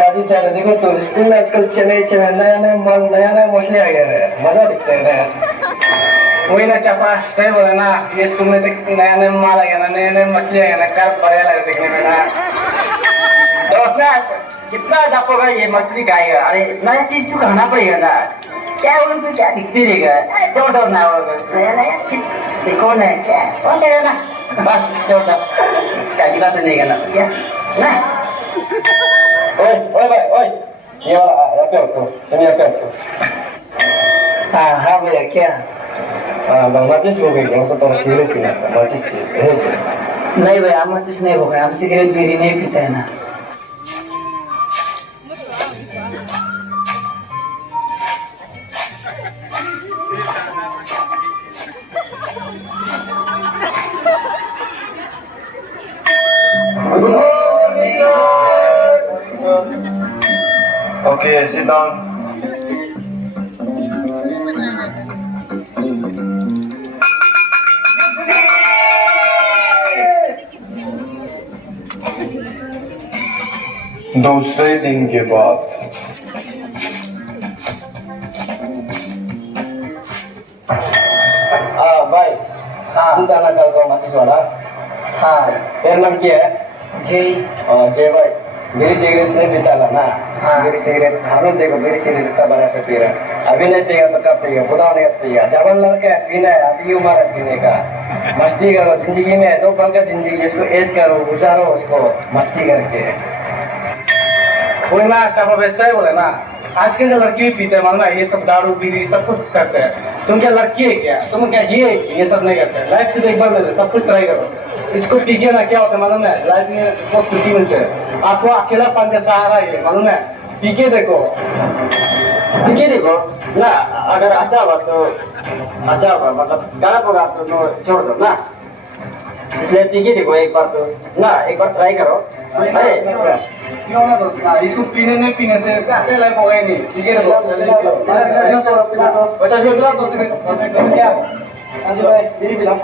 शादी चल रही देखो तो स्कूल में आजकल चले चले नया नया मछली आ गया है मजा दिखता है ना वही ना चपा सही बोला ना ये स्कूल में नया नया माल आ गया ना नए नए मछली आ गया ना कर बढ़िया लगे देखने में ना दोस्त ना कितना डपोगा ये मछली खाएगा अरे नया चीज तो खाना पड़ेगा ना क्या उनको क्या दिखती रहेगा छोड़ ना नया नया देखो ना क्या कौन देगा ना बस छोड़ क्या गिला तो नहीं करना क्या ना ओए ओए भाई ओए ये वाला यहाँ पे रखो तुम यहाँ पे रखो हाँ हाँ भैया क्या हाँ माचिस हो गई हमको तो सिगरेट पीना था माचिस चाहिए नहीं भैया हम माचिस नहीं हो गए हम सिगरेट बीड़ी नहीं पीते हैं ना Okay, sit down. दूसरे दिन के बाद भाई हाँ दाना कल को माचिस वाला हाँ तेरा नाम क्या है जय जय भाई मेरी सिगरेट नहीं पीता ना हाँ मेरी सिगरेट हम देखो मेरी सिगरेट इतना बड़ा से पी रहा है अभी नहीं पिएगा तो कब पिएगा बुढ़ा नहीं पिएगा जवान लड़का है पीना है अभी उम्र है पीने का मस्ती करो जिंदगी में दो पल का जिंदगी इसको ऐश करो गुजारो उसको मस्ती करके कोई ना चापा बेचता है बोले ना आजकल के लड़की भी पीते हैं मालूम है ये सब दारू बीड़ी सब कुछ करते हैं तुम क्या लड़की है क्या तुम क्या ये सब नहीं करते लाइफ से एक बार ले सब कुछ ट्राई करो इसको पीके ना क्या होता है मालूम है लाइफ में बहुत खुशी मिलती है आपको अकेलापन का सहारा है मालूम है पीके देखो ना अगर अच्छा हुआ तो अच्छा होगा मतलब गलत होगा तो छोड़ दो ना इसलिए पीके देखो एक बार तो ना एक बार ट्राई करो अरे क्यों ना दोस्त ना इसको पीने नहीं पीने से क्या लाइफ हो गई नहीं पीके देखो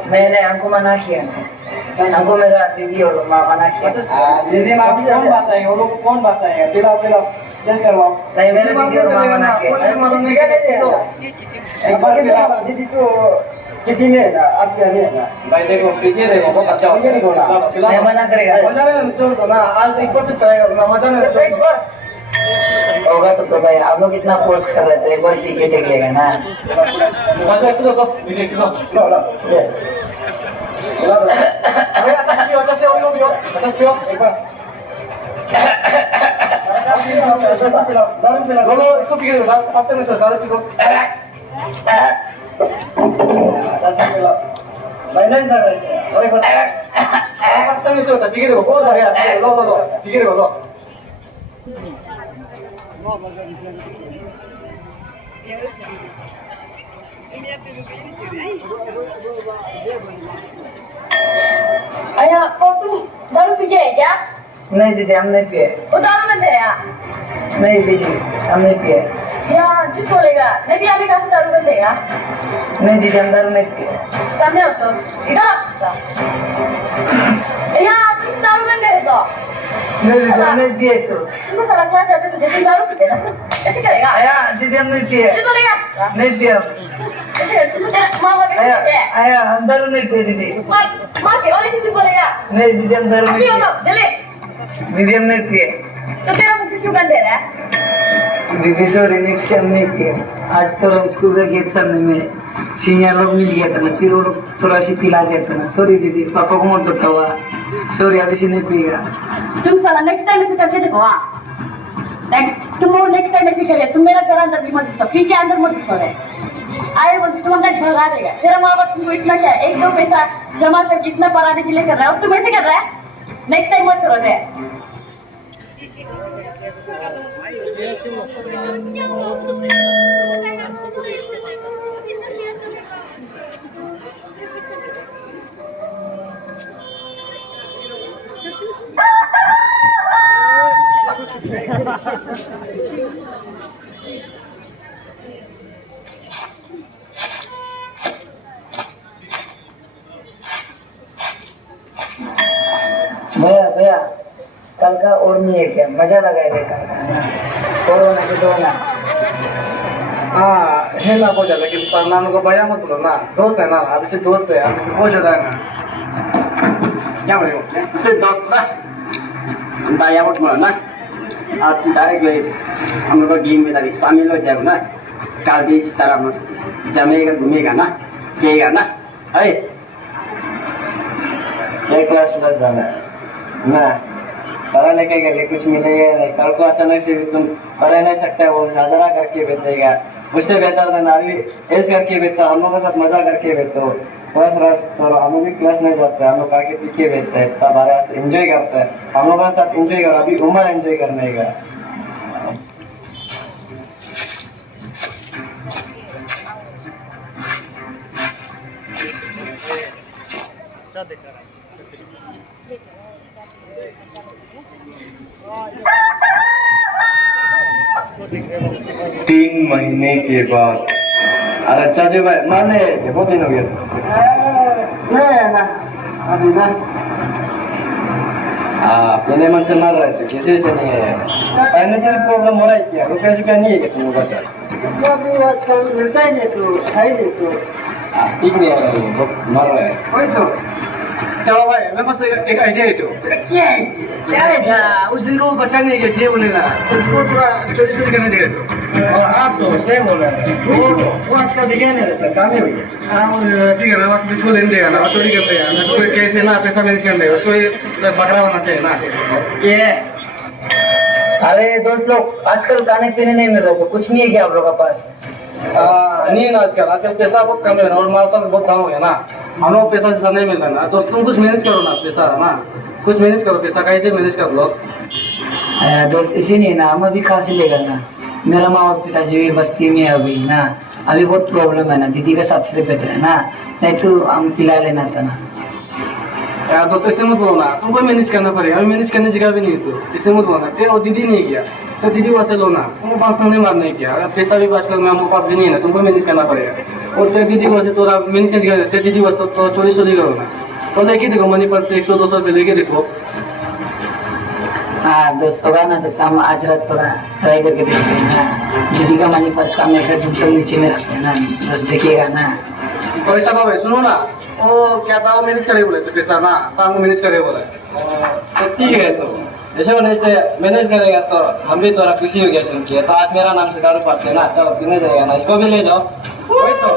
नहीं नहीं हमको मना किया हमको मेरा दीदी और मना किया दीदी माफी कौन बात है वो लोग कौन बात है पिलाओ पिलाओ टेस्ट करवाओ नहीं मेरे दीदी और मामा मना किया मालूम नहीं क्या देते एक बार पिलाओ दीदी तो किसी में ना अब क्या है ना भाई देखो पीछे देखो बहुत अच्छा होगा देखो ना मैं मना करेगा मना नहीं छोड़ दो ना आज एक बार से ट्राई करो मजा नहीं एक बार होगा तो भाई आप लोग इतना पोस्ट कर रहे थे एक बार पी के देख लेगा ना मजा से तो वीडियो क्यों अरे अच्छा से और लोग अच्छा से एक बार दारू पिला लो इसको पी के दो हफ्ते में दारू पी लो भाई नहीं कर रहे और एक बार हफ्ते में से होता पी के देखो बहुत बढ़िया लो पी के देखो लो अया को तुम दारू पी गए क्या नहीं दीदी हम नहीं पिए वो दारू में है नहीं दीदी हम नहीं पिए यार झूठ बोलेगा नहीं भी अभी कैसे दारू में देगा नहीं दीदी हम दारू नहीं पिए सामने हो तो इधर यार किस दारू में दे तो नहीं दीदी हम नहीं पिए तो तुमको साला क्लास जाते से जब दारू पीते ना कैसे करेगा आया दीदी हम नहीं पिए झूठ बोलेगा नहीं पिए कैसे तुम तेरा मामा कैसे आया हम दारू नहीं पिए दीदी मार के और इसे झूठ बोलेगा नहीं दीदी हम दारू नहीं पियो पिए तो जल्दी दीदी हम नहीं पिए तो तेरा मुझसे क्यों बंद दे रहा है दीदी सॉरी नेक्स्ट टाइम नहीं पिए आज तो हम स्कूल के गेट सामने में सीनियर लोग मिल गया था ना फिर वो लोग थोड़ा सी पिला दिया था ना सॉरी दीदी पापा को मत बताओ सॉरी अभी से नहीं पिएगा तुम साला नेक्स्ट टाइम ऐसे करके देखो हाँ तुम और नेक्स्ट टाइम ऐसे करिए तुम मेरा घर अंदर भी मत घुसो फिर के अंदर मत घुसो रे आए बोल तुम अपना भगा देगा तेरा माँ बाप तुमको इतना क्या एक दो पैसा जमा करके इतना पढ़ाने के लिए कर रहा है और तुम ऐसे कर रहा है नेक्स्ट टाइम मत करो रे भैया भैया कल का और नहीं है क्या मजा लगाएगा कल का कोरोना से दो ना हाँ है ना बोझा लेकिन परिणाम को बया मत बोलो ना दोस्त है ना अभी से दोस्त है अभी से बोझ होता है ना क्या बोलो से दोस्त ना बया मत बोलो ना आज से डायरेक्ट हम लोग गेम में लगे शामिल हो जाए ना कल भी इस तरह जमेगा घूमेगा ना पिएगा ना है क्या क्लास में जाना है ना पढ़ा लिखे के लिए कुछ मिलेगा नहीं कल को अचानक से तुम पढ़ नहीं सकते वो साझा करके बेचेगा उससे बेहतर था ना अभी ऐसे करके बेचता हम लोग के साथ मजा करके बेचते हो बस रस चलो हम लोग भी क्लास नहीं जाते हम लोग आगे पीछे बेचते हैं तब हमारे साथ एंजॉय करते हैं हम लोग के साथ एंजॉय करो अभी उम्र एंजॉय करने का तीन महीने के बाद अरे चाचू भाई माने बहुत दिन हो गया नहीं ना अभी ना अपने मन से मर रहे थे किसी से नहीं है फाइनेंशियल प्रॉब्लम हो रहा है क्या रुपया नहीं है क्या तुम लोग का अभी आजकल मिलता ही नहीं तो है ही नहीं तो ठीक नहीं है लोग मर रहे हैं वही तो चलो भाई मेरे पास एक आइडिया है तो क्या आइडिया उस दिन को वो बचा नहीं गया जे बोलेगा उसको थोड़ा चोरी चोरी करने दे तो और आप तो सही बोल रहे हैं वो आजकल दिखा नहीं रहता काम ही हो गया ठीक है ना बस इसको लेने देगा ना चोरी कर देगा ना कोई कैसे ना पैसा मैनेज कर देगा उसको बकरा बनाते हैं ना ओके अरे दोस्त लोग आजकल खाने पीने नहीं मिल रहा तो कुछ नहीं है क्या आप लोगों के पास नहीं है ना आजकल पैसा बहुत कम है ना और माल पास बहुत कम हो गया ना हम लोग पैसा जैसा नहीं मिल रहा ना तो तुम कुछ मैनेज करो ना पैसा ना कुछ मैनेज करो पैसा कैसे मैनेज कर लो दोस्त इसी नहीं ना हम अभी कहाँ से लेगा ना मेरा माँ और पिताजी भी बस्ती में है अभी ना अभी बहुत प्रॉब्लम है ना दीदी का 700 रुपये है ना नहीं तो हम पिला लेना था ना यार दोस्त ऐसे मत बोलो ना तुमको मैनेज करना पड़ेगा अभी मैनेज करने जगह भी नहीं तो इससे मत बोलना तेरे और दीदी नहीं किया तो दीदी वहाँ से लो ना तुमको 500 नहीं मारने किया अगर पैसा भी आजकल मैं हमको पास भी नहीं है ना तुमको मैनेज करना पड़ेगा और तेरे दीदी वहाँ से थोड़ा मैनेज करने का तेरे दीदी वहाँ तो चोरी चोरी करो ना तो लेके देखो मनी पर से 100-200 रुपये लेके देखो हाँ दोस्त होगा ना तो हम आज रात थोड़ा ट्राई करके देखते हैं ना दीदी का मनी पर्स का हमेशा जूते नीचे में रखते हैं ना बस देखिएगा ना पैसा भाई सुनो ना वो क्या था वो मैनेज करे बोले तो पैसा ना शाम को मैनेज करे बोले तो ठीक है तो ऐसे होने से मैनेज करेगा तो हम भी थोड़ा खुशी हो गया सुन के तो आज मेरा नाम से दारू पाते ना चलो पीने जाएगा ना इसको भी ले जाओ वही तो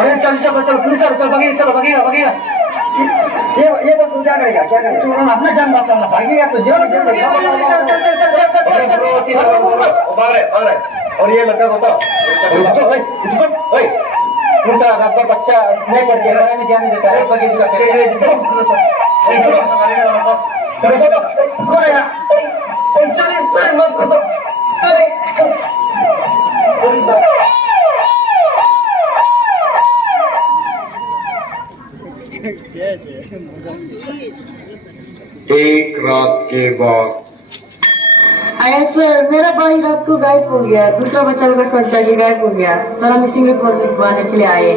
अरे चल चलो चलो पुलिस चल भागेगा चलो भागेगा ये बस क्या करेगा चलो ना अपना जान बचाना भागेगा तो जेल भाग रहे और ये लड़का बताओ पुलिस आपका बच्चा नहीं पढ़ पढ़ाई में ध्यान नहीं देता है बगीच का एक रात के बाद आया सर मेरा भाई रात को गायब हो गया दूसरा बच्चा मेरे साथ जाके गायब हो गया तो हम मिसिंग रिपोर्ट लिखवाने के लिए आए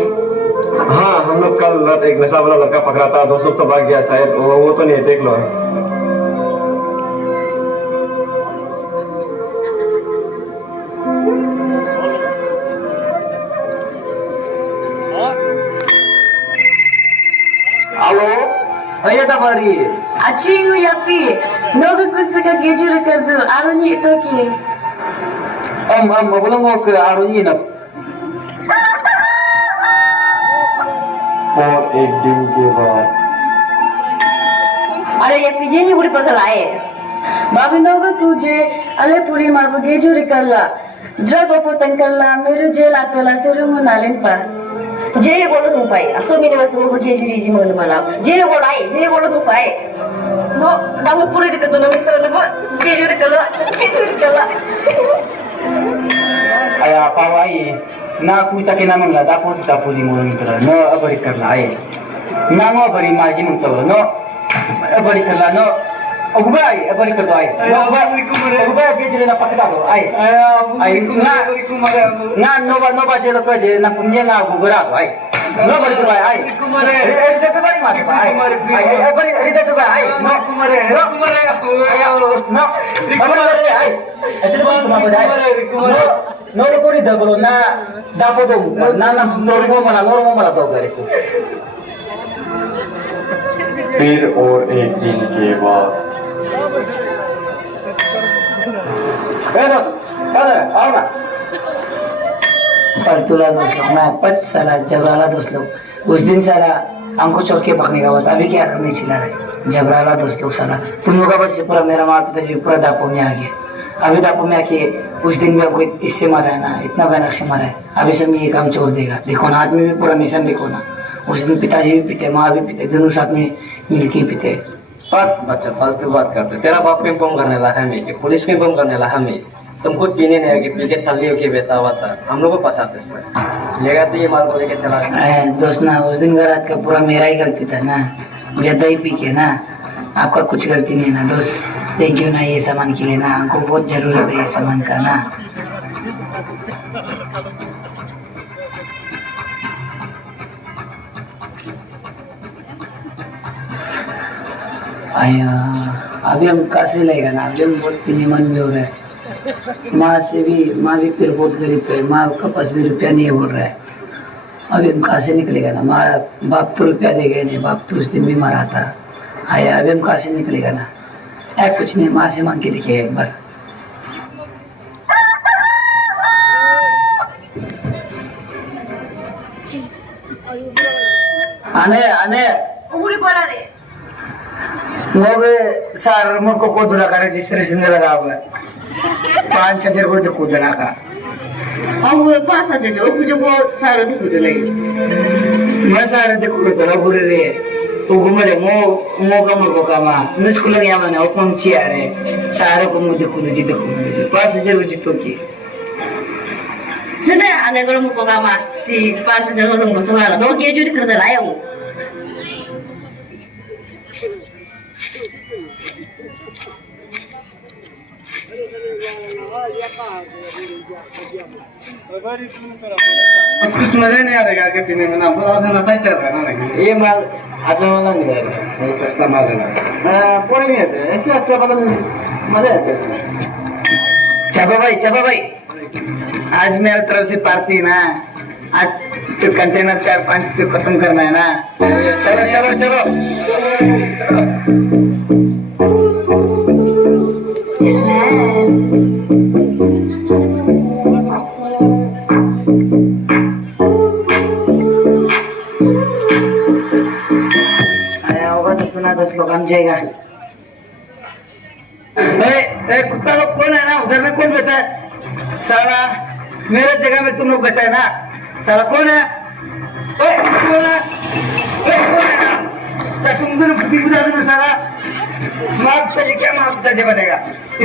हाँ हम लोग कल रात एक नशा वाला लड़का पकड़ा था 2 लोग तो भाग गया शायद वो तो नहीं है देख लो हेलो भैया तबारी Achingu yapi, noga kusaka gejura kardu, aruni itoki. belum mau ke Aruni na और एक दिन के बाद अरे yapi jeni budi pakal aaye. Babi noga tuje, ale puri mabu gejura karla. Drug opotan karla, meru jail atala serungu nalin pa. जे बोलो तुम पाए असो मेरे वास्ते वो जे जुरी जी मन मला जे बोलो तुम पाए No, namu puri dekat tu namu tu nama gejura karla. आया दापाव आहे ना कुचा की ना म्हणला दापोच दापोली म्हणून मित्र न अबरी करला आहे ना न अबरी माझी म्हणतो न अबरी करला न अगुबाई अबरी करतो आहे अगुबाई बेजलेला पकडालो आहे आहे ना नोबा जे लोक जे ना पुण्य ना गुगरातो आहे न बरी करतो आहे आहे ते बरी मारे आहे बरी रिते तो आहे न कुमारे न बरी आहे अचले बरी कुमारे आहे नोरी कोरी दबलो ना दापो दो ना ना नोरी मला तो करे फिर और एक दिन के बाद आओ ना पर तुला दोस्त लोग ना पच साला जबराला दोस्त लोग उस दिन साला हमको छोड़ के भागने का हुआ था अभी क्या करने चिल्ला रहे जबराला दोस्त लोग साला तुम लोग का बस पूरा मेरा माँ पिताजी पूरा दापो में आ गया अभी दापो में आके उस दिन भी हमको इससे मारा है ना इतना भयानक से मारा है अभी से मैं ये काम छोड़ देगा देखो ना हाथ में भी पूरा निशान देखो ना उस दिन पिताजी भी पीते माँ भी पीते दोनों साथ में मिलके पीते बच्चा फालतू बात करते तेरा बाप को इन्फॉर्म करने ला है मैं कि पुलिस को इन्फॉर्म करने ला हमें तुम खुद पीने नहीं आगे पी के थल्ली होके बेता हुआ था हम लोग को फंसाते इसमें लेगा तो ये माल को लेके चला गया दोस्त ना उस दिन का रात का पूरा मेरा ही गलती था ना ज्यादा ही पी के ना आपका कुछ गलती नहीं है ना दोस्त थैंक यू ना ये सामान के लिए ना हमको बहुत जरूरत है ये सामान का ना आया अभी हम कहाँ से लेगा ना अभी हम बहुत पीने मन में हो रहा है माँ भी फिर बहुत गरीब है माँ का पास भी रुपया नहीं बोल रहा है अभी हम कहाँ से निकलेगा ना माँ बाप तो रुपया दे गए नहीं बाप तो उस दिन भी मारा था आया अभी हम कहाँ से निकलेगा ना कुछ नहीं माँ से मांग के देखिए एक बार आने आने उघडी पडा रे वो भी सार मुझको को दूल्हा का रजिस्ट्रेशन लगा हुआ है 5,000 को देखो दूल्हा का अब 5,000 हो कुछ को सारो दिखु दे लगी मैं सारे देखो तो ना बुरे रे तो घुमले मो का मुझको का मां न स्कूल गया मैंने वो कम चिया रे सारे को मुझे देखो जी देखो मुझे 5,000 को जीतो की सने आने गरो मुको का मा सी 5,000 को तुमको सवाल नो के जुरी कर दे लायो कुछ मजा नहीं आ रहा क्या पीने में ना बहुत नशा ही चल रहा है ना ये माल अच्छा वाला नहीं है ये सस्ता माल है ना पूरे नहीं आते ऐसे अच्छा वाला मजा आता है चबा भाई आज मेरे तरफ से पार्टी ना आज तो कंटेनर 4-5 तो खत्म करना है ना चलो आया होगा तो ना 10 लोग हम जाएगा कुत्ता लोग कौन है ना उधर में कौन बैठा है साला मेरे जगह में तुम लोग बैठा है ना साला कौन है कौन है ना सर तुम दोनों बुद्धि बुझा दो साला माँ पिताजी क्या माँ पिताजी बनेगा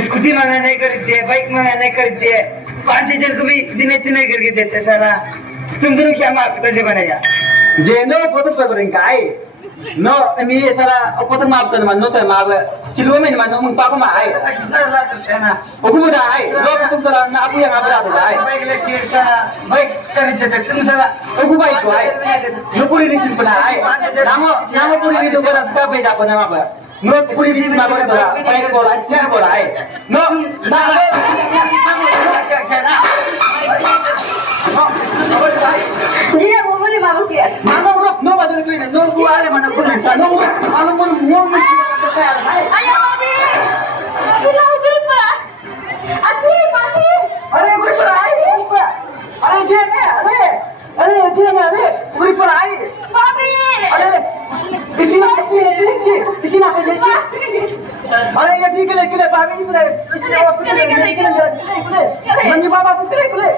स्कूटी महंगा नहीं खरीदती है बाइक महंगा नहीं खरीदती है 5,000 को भी दिन नहीं करके देते साला तुम दोनों क्या माँ पिताजी बनेगा जेनो फोटो करून काय नो मी साला फोटो माप कर नो तर माप किलो में नो मग पाको मा आहे ना हुकुमदा आहे लोक तुमचा ना आपू या मापला आहे बाइक लेके बाइक खरीद देते तुम साला हुकु बाईक को आहे नो पुरी निचिन पण आहे नामो पुरी निचिन पण असता पाहिजे आपण माप नो पुरी निचिन माप बरा बाईक बोला स्कूटर बोला आहे नो dia mau beli baru dia मानो नो बदल कोई नो बुआले मन को नो मानो मन मो में ayo mami bila udah pak aku ini mami अरे गुरी पर आई अरे जे ने अरे गुरी पर आई mami अरे इसी ना अरे ये भी के लिए बाबी इधर इसी हॉस्पिटल के लिए मंजू बाबा के लिए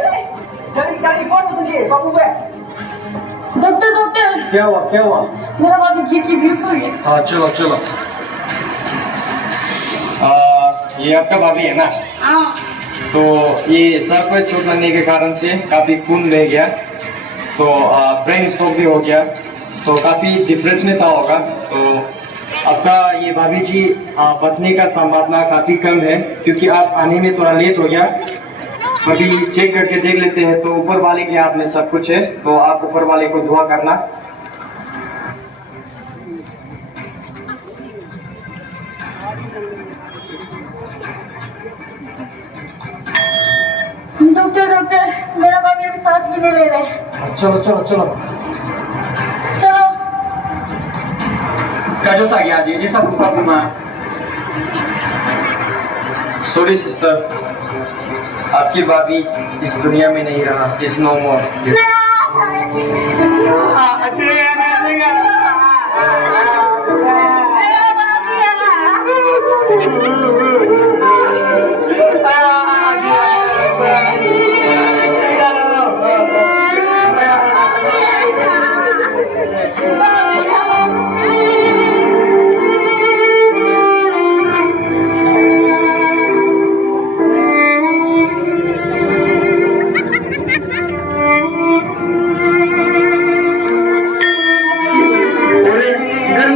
गाड़ी कौन तुझे बाबू पे डॉक्टर क्या हुआ मेरा बाबू गिर के बेहोश हो गया हाँ चलो ये आपका भाभी है ना हाँ तो ये सर पर चोट लगने के कारण से काफ़ी खून बह गया, तो ब्रेन स्ट्रोक भी हो गया, तो काफ़ी डिप्रेस में था होगा। तो आपका ये भाभी जी बचने का संभावना काफ़ी कम है, क्योंकि आप आने में थोड़ा लेट हो गया। अभी चेक करके देख लेते हैं, तो ऊपर वाले के हाथ में सब कुछ है, तो आप ऊपर वाले को दुआ करना। डॉक्टर मेरा बाबी अभी सांस भी नहीं ले रहे। चलो चलो चलो, चलो Kado sa akin, ये सब प्रॉब्लम है। सॉरी सिस्टर, आपकी भाभी इस दुनिया में नहीं रहा, इज नो मोर।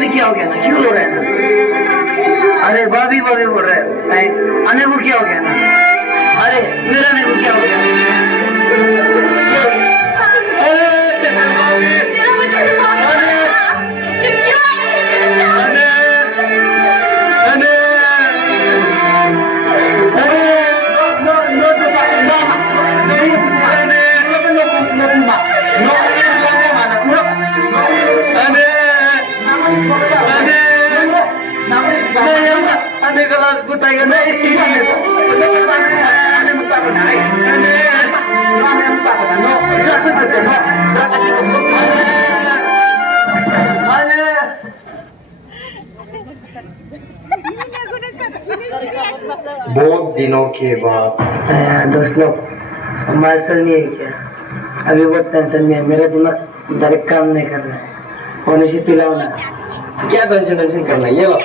क्या हो गया ना, क्यों रो रहे हैं ना? अरे भाभी भाभी बोल रहे हैं, अने को क्या हो गया ना? अरे मेरा ने को क्या हो गया? बहुत दिनों के बाद। दोस्त लोग, हमारे सर नहीं है क्या? अभी बहुत टेंशन में है, मेरा दिमाग डायरेक्ट काम नहीं कर रहा है। होने से पिलाओ ना। क्या टेंशन करना, ये लो।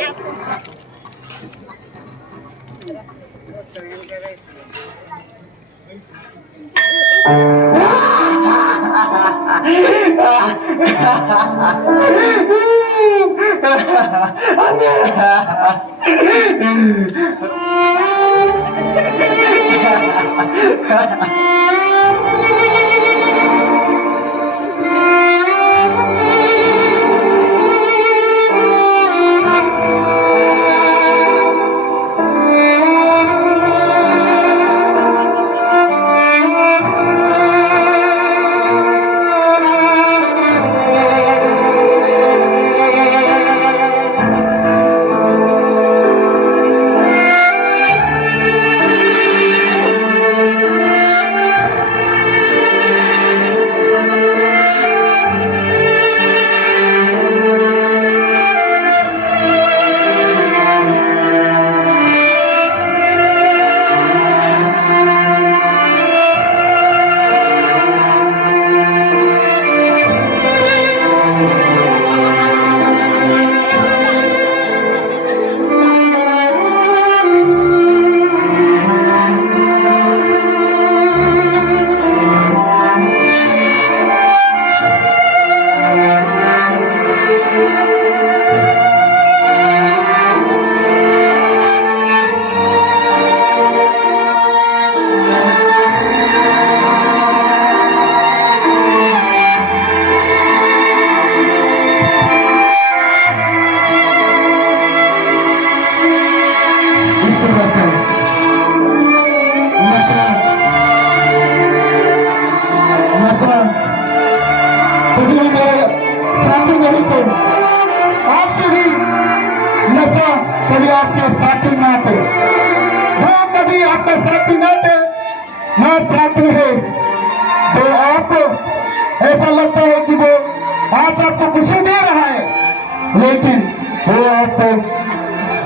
लेकिन वो आपको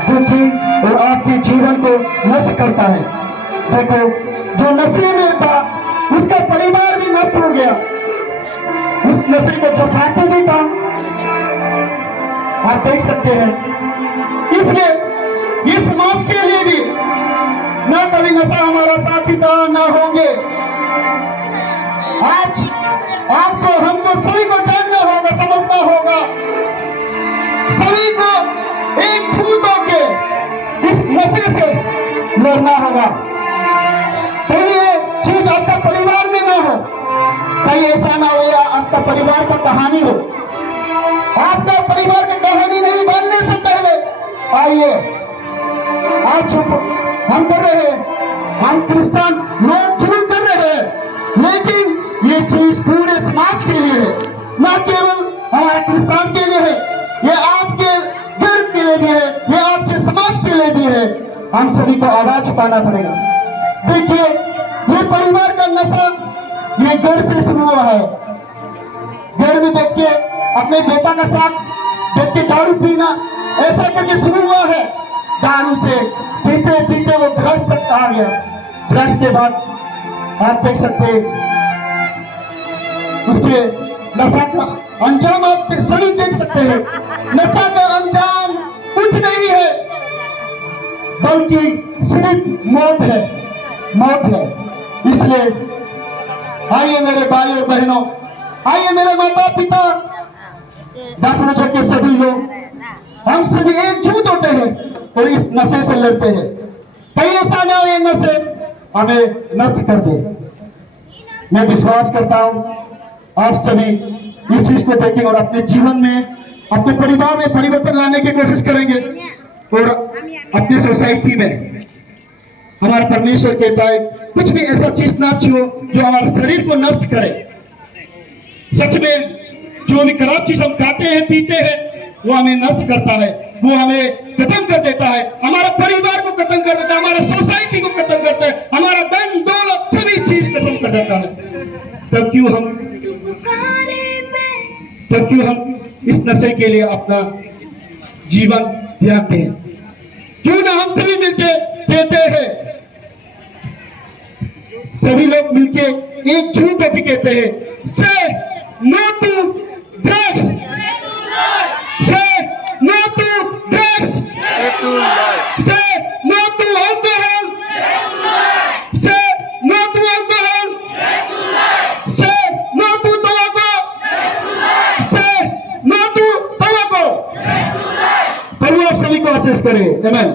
दुखी और आपके जीवन को नष्ट करता है। देखो, जो नशे में था उसका परिवार भी नष्ट हो गया, उस नशे में जो साथी भी था, आप देख सकते हैं। इसलिए इस समाज के लिए भी न कभी नशा हमारा साथी न होंगे। आज आपको हमको सभी को जानना होगा, समझना होगा, सभी को एकजुट होकर इस नशे से लड़ना होगा। तो ये चीज आपका परिवार में ना हो, कहीं ऐसा ना हो या आपका परिवार का कहानी हो। आपका परिवार की कहानी नहीं बनने से पहले आइए, आज हम कर रहे हैं, हम क्रिश्चियन लोग जरूर कर रहे हैं, लेकिन ये चीज पूरे समाज के लिए है, न केवल हमारे क्रिश्चियन के लिए है, ये आपके घर के लिए भी है, ये आपके समाज के लिए भी है। हम सभी को आवाज उठाना पड़ेगा। देखिए, ये परिवार का नशा ये घर से शुरू हुआ है। घर में देख के अपने बेटा का साथ देख के दारू पीना ऐसा करके शुरू हुआ है। दारू से पीते पीते वो ड्रग्स तक आ गया। ड्रग्स के बाद आप देख सकते हैं उसके नशा का अंजाम आप सभी देख सकते हैं। नशा का अंजाम कुछ नहीं है बल्कि सिर्फ मौत है, मौत है। इसलिए आइए मेरे भाई और बहनों, आइए मेरे माता पिता, डॉक्टरों के सभी लोग, हम सभी एकजुट होते हैं और इस नशे से लड़ते हैं। कहीं ऐसा ना हो ये नशे हमें नष्ट कर दे। मैं विश्वास करता हूं आप सभी इस चीज को देखेंगे और अपने जीवन में, अपने परिवार में परिवर्तन लाने की कोशिश करेंगे और अपनी सोसाइटी में हमारा परमेश्वर कहता है कुछ भी ऐसा चीज ना छुओ जो हमारे शरीर को नष्ट करे। सच में जो भी खराब चीज हम खाते हैं पीते हैं वो हमें नष्ट करता है, वो हमें खत्म कर देता है, हमारा परिवार को खत्म कर देता है, हमारा सोसाइटी को खत्म करता है, हमारा धन दौलत सभी चीज खत्म कर देता है। तब क्यों हम इस नशे के लिए अपना जीवन त्यागते हैं? क्यों ना हम सभी मिलके कहते हैं, सभी लोग मिलके एकजुट होकर कहते हैं से नो टू ड्रग्स, से नो टू ड्रग्स, से नो टू अल्कोहल, से नो टू अल्कोहल, से नो टू टोबैको, से नो टू टोबैको। प्रभु आप सभी को आशीष करें। आमीन।